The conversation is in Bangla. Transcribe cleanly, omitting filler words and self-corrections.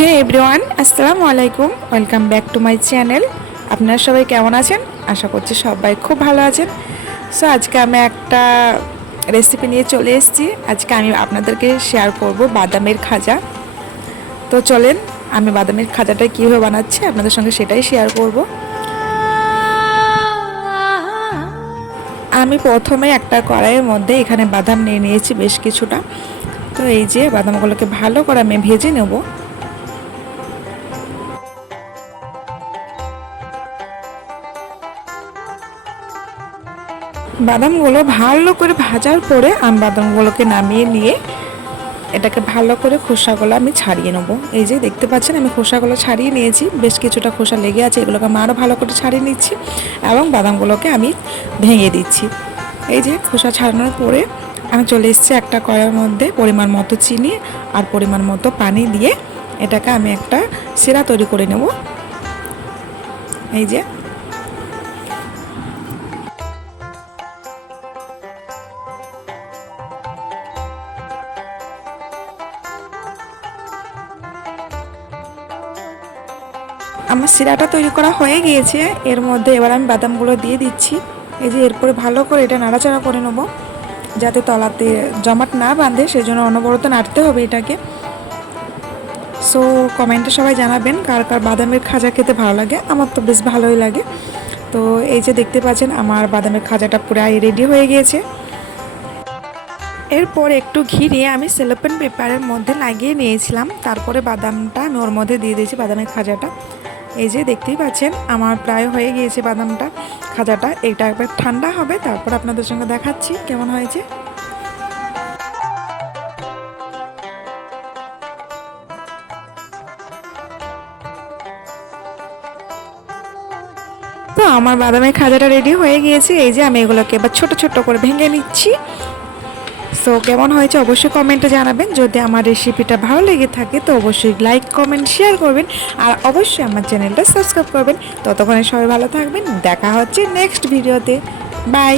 হে এভরিওয়ান, আসসালামু আলাইকুম। Welcome back to my channel. আপনারা সবাই কেমন আছেন? আশা করছি সবাই খুব ভালো আছেন। সো আজকে আমি একটা রেসিপি নিয়ে চলে এসেছি। আজকে আমি আপনাদেরকে শেয়ার করব বাদামের খাজা। তো চলেন, আমি বাদামের খাজাটা কীভাবে বানাচ্ছি আপনাদের সঙ্গে সেটাই শেয়ার করব। আমি প্রথমে একটা কড়াইয়ের মধ্যে এখানে বাদাম নিয়ে নিয়েছি বেশ কিছুটা। তো এই যে বাদামগুলোকে ভালো করে আমি ভেজে নেব। বাদামগুলো ভালো করে ভাজার পরে আমি বাদামগুলোকে নামিয়ে নিয়ে এটাকে ভালো করে খোসাগুলো আমি ছাড়িয়ে নেবো। এই যে দেখতে পাচ্ছেন আমি খোসাগুলো ছাড়িয়ে নিয়েছি, বেশ কিছুটা খোসা লেগে আছে, এগুলোকে আমি আরও ভালো করে ছাড়িয়ে নিচ্ছি এবং বাদামগুলোকে আমি ভেঙে দিচ্ছি। এই যে খোসা ছাড়ানোর পরে আমি চলে এসেছি একটা কড়াইয়ের মধ্যে পরিমাণ মতো চিনি আর পরিমাণ মতো পানি দিয়ে এটাকে আমি একটা সিরা তৈরি করে নেব। এই যে আমার সিরাটা তৈরি করা হয়ে গিয়েছে। এর মধ্যে এবার আমি বাদামগুলো দিয়ে দিচ্ছি। এই যে এরপরে ভালো করে এটা নাড়াচাড়া করে নেবো যাতে তলাতে জমাট না বাঁধে, সেই জন্য অনবরত নাড়তে হবে এটাকে। সো কমেন্টে সবাই জানাবেন কার কার বাদামের খাজা খেতে ভালো লাগে। আমার তো বেশ ভালোই লাগে। তো এই যে দেখতে পাচ্ছেন আমার বাদামের খাজাটা পুরাই রেডি হয়ে গিয়েছে। এরপর একটু ঘি নিয়ে আমি সেলোপেন পেপারের মধ্যে লাগিয়ে নিয়েছিলাম, তারপরে বাদামটা আমি ওর মধ্যে দিয়ে দিয়েছি বাদামের খাজাটা। এই যে দেখতেই পাচ্ছেন আমার প্রায় হয়ে গিয়েছে বাদামটা খাজাটা। এইটা একবার ঠান্ডা হবে তারপর আপনাদের সঙ্গে দেখাচ্ছি কেমন হয়েছে। তো আমার বাদামের খাজাটা রেডি হয়ে গিয়েছে। এই যে আমি এগুলোকে এবার ছোট ছোট করে ভেঙে নিচ্ছি। সো কেমন হয়েছে অবশ্যই কমেন্টে জানাবেন। যদি আমার রেসিপিটা ভালো লেগে থাকে তো অবশ্যই লাইক কমেন্ট শেয়ার করবেন আর অবশ্যই আমার চ্যানেলটা সাবস্ক্রাইব করবেন। ততক্ষণে সবাই ভালো থাকবেন, দেখা হচ্ছে নেক্সট ভিডিওতে। বাই।